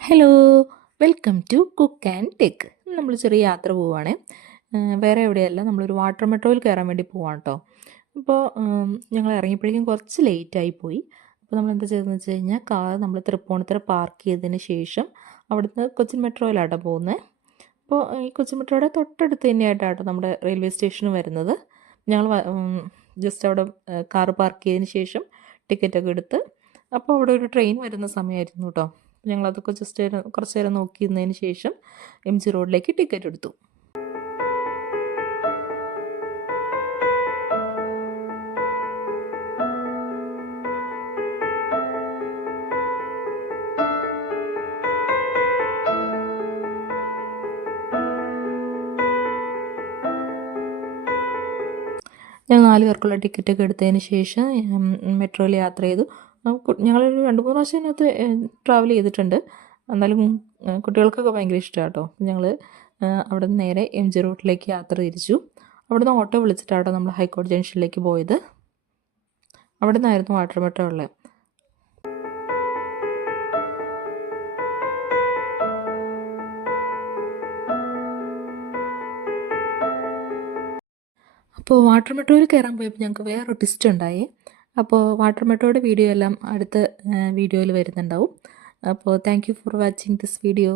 Hello welcome to cook and tech നമ്മൾ ചെറിയ യാത്ര പോവുകയാണേ വേറെ എവിടെയല്ല നമ്മളൊരു വാട്ടർ മെട്രോയിൽ കയറാൻ വേണ്ടി പോവാണ് കേട്ടോ അപ്പോൾ ഞങ്ങൾ ഇറങ്ങിയപ്പോഴേക്കും കുറച്ച് ലേറ്റായി പോയി. അപ്പോൾ നമ്മൾ എന്താ ചെയ്തതെന്ന് വെച്ച് കഴിഞ്ഞാൽ കാർ നമ്മൾ തൃപ്പൂണിത്തറ പാർക്ക് ചെയ്തതിന് ശേഷം അവിടുന്ന് കൊച്ചിൻ മെട്രോയിലാട്ടോ പോകുന്നത് അപ്പോൾ ഈ കൊച്ചിൻ മെട്രോയുടെ തൊട്ടടുത്ത് തന്നെയായിട്ടാട്ടോ നമ്മുടെ റെയിൽവേ സ്റ്റേഷൻ വരുന്നത്. ഞങ്ങൾ ജസ്റ്റ് അവിടെ കാർ പാർക്ക് ചെയ്തതിന് ശേഷം ടിക്കറ്റൊക്കെ എടുത്ത് അപ്പോൾ അവിടെ ഒരു ട്രെയിൻ വരുന്ന സമയമായിരുന്നു കേട്ടോ ഞങ്ങൾ അതൊക്കെ ജസ്റ്റ് കുറച്ച് നേരം നോക്കിയിരുന്നതിന് ശേഷം എം ജി റോഡിലേക്ക് ടിക്കറ്റ് എടുത്തു. ഞാൻ നാല് പേർക്കുള്ള ടിക്കറ്റൊക്കെ എടുത്തതിന് ശേഷം മെട്രോയിൽ യാത്ര ചെയ്തു. ഞങ്ങളൊരു രണ്ട് മൂന്ന് പ്രാവശ്യം അതിനകത്ത് ട്രാവൽ ചെയ്തിട്ടുണ്ട്. എന്നാലും കുട്ടികൾക്കൊക്കെ ഭയങ്കര ഇഷ്ടമാണ് കേട്ടോ ഞങ്ങൾ അവിടെ നിന്ന് നേരെ എം ജി റോഡിലേക്ക് യാത്ര തിരിച്ചു. അവിടെ നിന്ന് ഓട്ടോ വിളിച്ചിട്ടാട്ടോ നമ്മൾ ഹൈക്കോടതി ജംഗ്ഷനിലേക്ക് പോയത്. അവിടെ നിന്നായിരുന്നു വാട്ടർ മെട്രോ ഉള്ളത് അപ്പോൾ വാട്ടർ മെട്രോയിൽ കയറാൻ പോയപ്പോൾ ഞങ്ങൾക്ക് വേറൊരു ട്വിസ്റ്റ് ഉണ്ടായി. അപ്പോൾ വാട്ടർ മെട്രോയുടെ വീഡിയോ എല്ലാം അടുത്ത വീഡിയോയിൽ വരുന്നുണ്ടാവും. അപ്പോൾ thank for watching this video